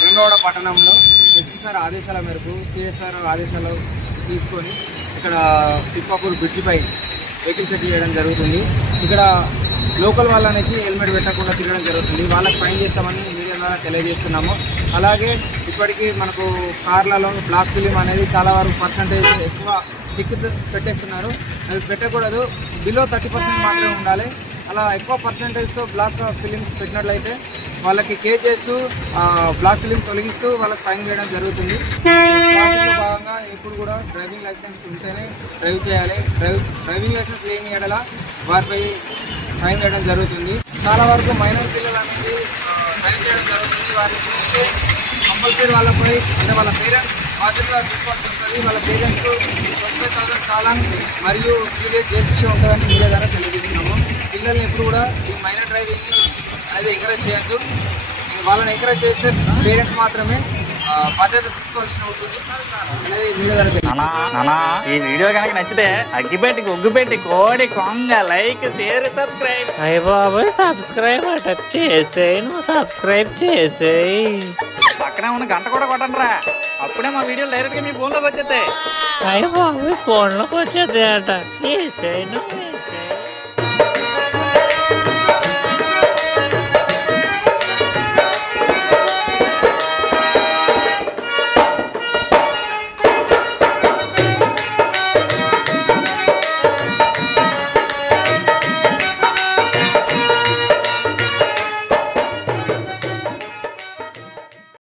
వేములవాడ పట్టణంలో ఎస్పీసార్ ఆదేశాల మేరకు సిఎస్ఆర్ ఆదేశాలు తీసుకొని ఇక్కడ తిప్పాపూర్ బ్రిడ్జి పై వెహికల్ చెక్ చేయడం జరుగుతుంది. ఇక్కడ లోకల్ వాళ్ళు అనేసి హెల్మెట్ పెట్టకుండా తిరగడం జరుగుతుంది. వాళ్ళకి ఫైన్ చేస్తామని మీడియా ద్వారా తెలియజేస్తున్నాము. అలాగే ఇప్పటికీ మనకు కార్లలో బ్లాక్ ఫిలిం అనేది చాలా వరకు పర్సంటేజ్ ఎక్కువ టికెట్ పెట్టేస్తున్నారు. అది పెట్టకూడదు, బిలో 30% మాత్రమే ఉండాలి. అలా ఎక్కువ పర్సంటేజ్తో బ్లాక్ ఫిలిమ్స్ పెట్టినట్లయితే వాళ్ళకి కేర్ చేస్తూ బ్లాక్ ఫిలిం తొలగిస్తూ వాళ్ళకి ఫైన్ వేయడం జరుగుతుంది. ట్రాఫిక్లో భాగంగా ఇప్పుడు కూడా డ్రైవింగ్ లైసెన్స్ ఉంటేనే డ్రైవ్ చేయాలి. డ్రైవింగ్ లైసెన్స్ లేని ఎడల వారిపై ఫైన్ వేయడం జరుగుతుంది. చాలా వరకు మైనర్ పిల్లలు అనేది డ్రైవ్ చేయడం జరుగుతుంది. వారిని చూస్తే కంపల్సరీ వాళ్ళపై అంటే వాళ్ళ పేరెంట్స్ బాధ్యతగా తీసుకోవాల్సి ఉంటుంది. వాళ్ళ పేరెంట్స్కు 25,000 చాలాన్ మరియు 3 days జైలు శిక్ష ఉంటుందని మీడియా ద్వారా తెలియజేస్తున్నాము. పిల్లల్ని ఎప్పుడు కూడా ఈ మైనర్ డ్రైవింగ్ అనేది ఎంకరేజ్ చేయొద్దు. వాళ్ళని ఎంకరేజ్ చేస్తే పేరెంట్స్ మాత్రమే బాధ్యత తీసుకోవాల్సిన ఉంటుంది అనేది మీడియా ద్వారా. ఈ వీడియో కనుక నచ్చితే అగ్గిపెట్టి ఒగ్గుపెట్టి కోడి కొంగ లైక్ షేర్ సబ్స్క్రైబ్. అయ్య బాబాయ్ సబ్స్క్రైబ్ అట చేసేయి, నువ్వు సబ్స్క్రైబ్ చేసేయి. పక్కనే ఉన్న గంట కూడా కొట్టండి రా, అప్పుడే మా వీడియోలు డైరెక్ట్ గా మీ ఫోన్ లోకి వచ్చేస్తాయి. అయ్య బాబాయ్ ఫోన్ లోకి వచ్చేది అట. వేసేయి నువ్వు వేసేయి.